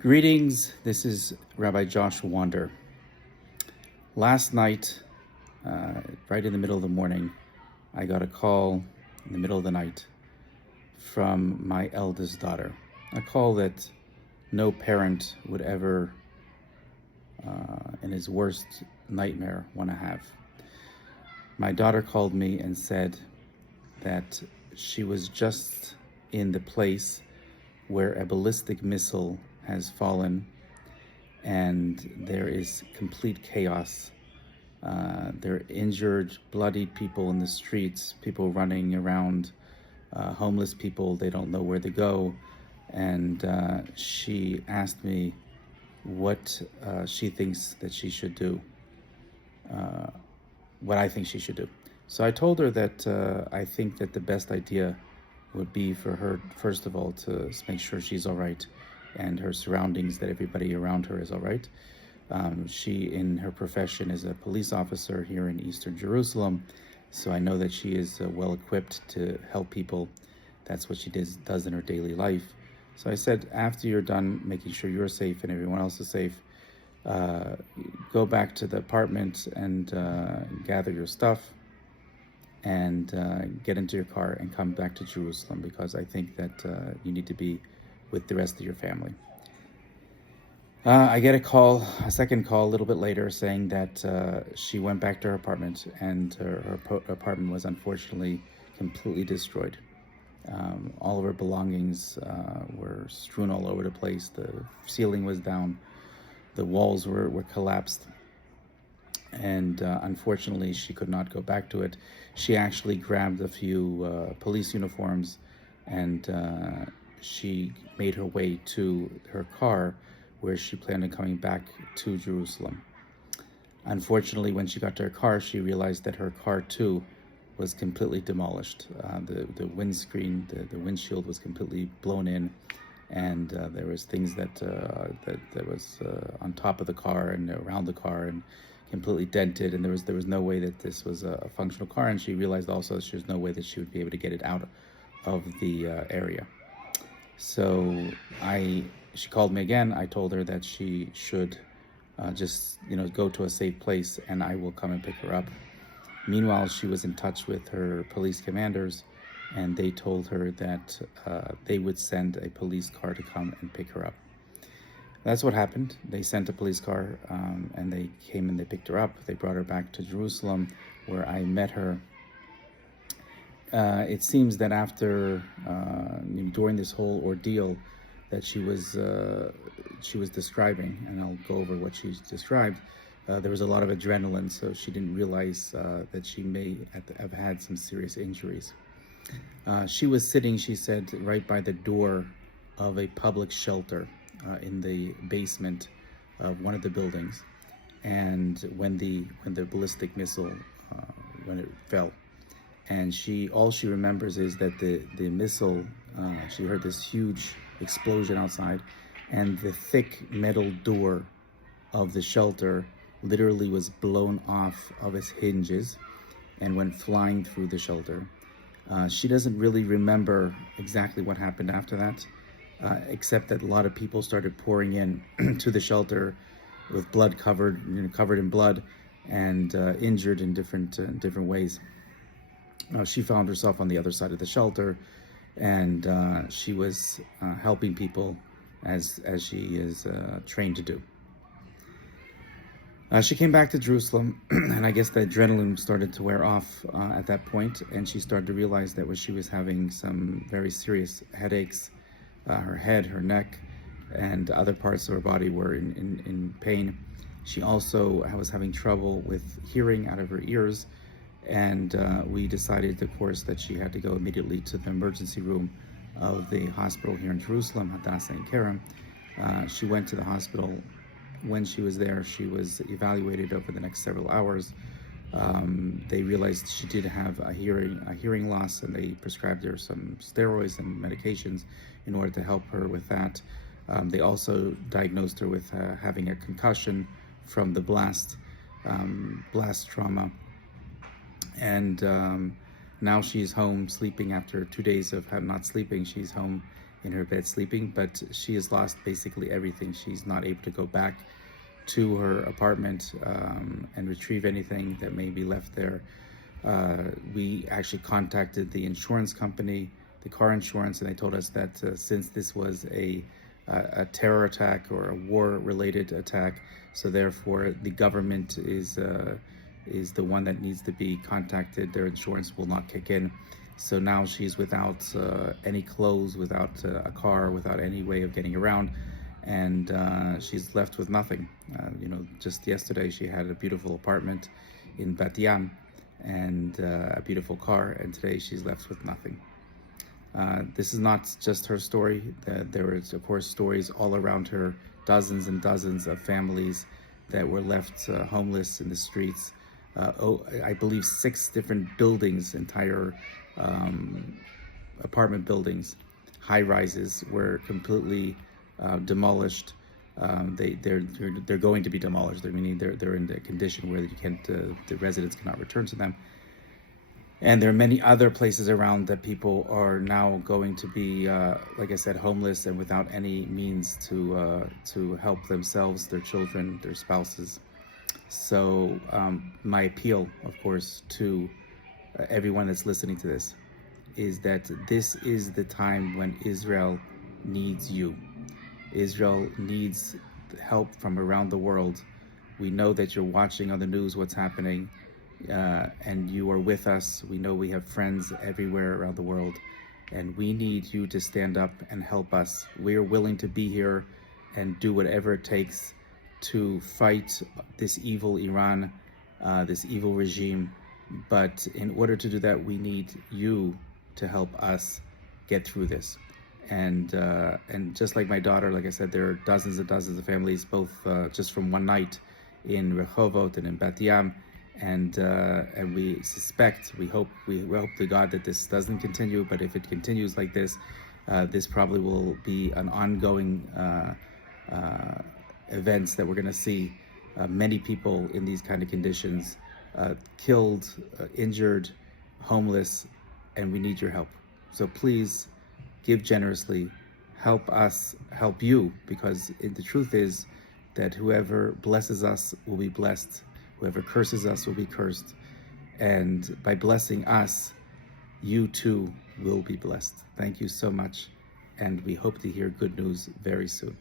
Greetings, this is Rabbi Josh Wander. Last night, right in the middle of the morning, I got a call in the middle of the night from my eldest daughter. A call that no parent would ever, in his worst nightmare, want to have. My daughter called me and said that she was just in the place where a ballistic missile has fallen and there is complete chaos. There are injured, bloodied people in the streets, people running around, homeless people, they don't know where to go. And she asked me what she thinks that she should do, what I think she should do. So I told her that I think that the best idea would be for her, first of all, to make sure she's all right and her surroundings, that everybody around her is all right. She, in her profession, is a police officer here in Eastern Jerusalem, so I know that she is well equipped to help people. That's what she does in her daily life. So I said, after you're done making sure you're safe and everyone else is safe, go back to the apartment and gather your stuff and get into your car and come back to Jerusalem, because I think that you need to be with the rest of your family. I get a second call a little bit later, saying that she went back to her apartment and her apartment was unfortunately completely destroyed. All of her belongings were strewn all over the place. The ceiling was down. The walls were collapsed. And unfortunately, she could not go back to it. She actually grabbed a few police uniforms and she made her way to her car, where she planned on coming back to Jerusalem. Unfortunately, when she got to her car, she realized that her car too was completely demolished. The windscreen, the windshield was completely blown in, and there was things that was on top of the car and around the car and completely dented, and there was no way that this was a functional car. And she realized also that there's no way that she would be able to get it out of the area. So she called me again. I told her that she should just go to a safe place and I will come and pick her up. Meanwhile, she was in touch with her police commanders, and they told her that they would send a police car to come and pick her up. That's what happened. They sent a police car and they came and they picked her up. They brought her back to Jerusalem, where I met her. It seems that after, during this whole ordeal that she was describing, and I'll go over what she's described, there was a lot of adrenaline, so she didn't realize that she may have had some serious injuries. She was sitting, she said, right by the door of a public shelter in the basement of one of the buildings, and when the ballistic missile when it fell. And all she remembers is that the missile, she heard this huge explosion outside, and the thick metal door of the shelter literally was blown off of its hinges and went flying through the shelter. She doesn't really remember exactly what happened after that, except that a lot of people started pouring in to the shelter with blood covered in blood and injured in different ways. She found herself on the other side of the shelter, and she was helping people as she is trained to do. She came back to Jerusalem, and I guess the adrenaline started to wear off at that point, and she started to realize that she was having some very serious headaches. Her head, her neck, and other parts of her body were in pain. She also was having trouble with hearing out of her ears, and we decided, of course, that she had to go immediately to the emergency room of the hospital here in Jerusalem, Hadassah Ein Kerem. She went to the hospital. When she was there, she was evaluated over the next several hours. They realized she did have a hearing loss, and they prescribed her some steroids and medications in order to help her with that. They also diagnosed her with having a concussion from the blast trauma. And now she's home sleeping after 2 days of not sleeping. She's home in her bed sleeping, but she has lost basically everything. She's not able to go back to her apartment and retrieve anything that may be left there. We actually contacted the insurance company, the car insurance, and they told us that since this was a terror attack or a war-related attack, so therefore the government is the one that needs to be contacted. Their insurance will not kick in. So now she's without any clothes, without a car, without any way of getting around, and she's left with nothing. Just yesterday she had a beautiful apartment in Bat Yam and a beautiful car, and today she's left with nothing. This is not just her story. There is, of course, stories all around her, dozens and dozens of families that were left homeless in the streets. I believe 6 different buildings, entire apartment buildings, high rises, were completely demolished. They're going to be demolished. Meaning they're in the condition where the residents cannot return to them. And there are many other places around that people are now going to be, like I said, homeless and without any means to help themselves, their children, their spouses. So my appeal, of course, to everyone that's listening to this is that this is the time when Israel needs you. Israel needs help from around the world. We know that you're watching on the news what's happening, and you are with us. We know we have friends everywhere around the world, and we need you to stand up and help us. We are willing to be here and do whatever it takes to fight this evil Iran, this evil regime. But in order to do that, we need you to help us get through this. And just like my daughter, like I said, there are dozens and dozens of families, both just from one night in Rehovot and in Bat Yam, and we hope to God that this doesn't continue. But if it continues like this, this probably will be an ongoing events that we're going to see. Many people in these kind of conditions, killed, injured, homeless, and we need your help. So please give generously, help us help you, because the truth is that whoever blesses us will be blessed, whoever curses us will be cursed, and by blessing us, you too will be blessed. Thank you so much, and we hope to hear good news very soon.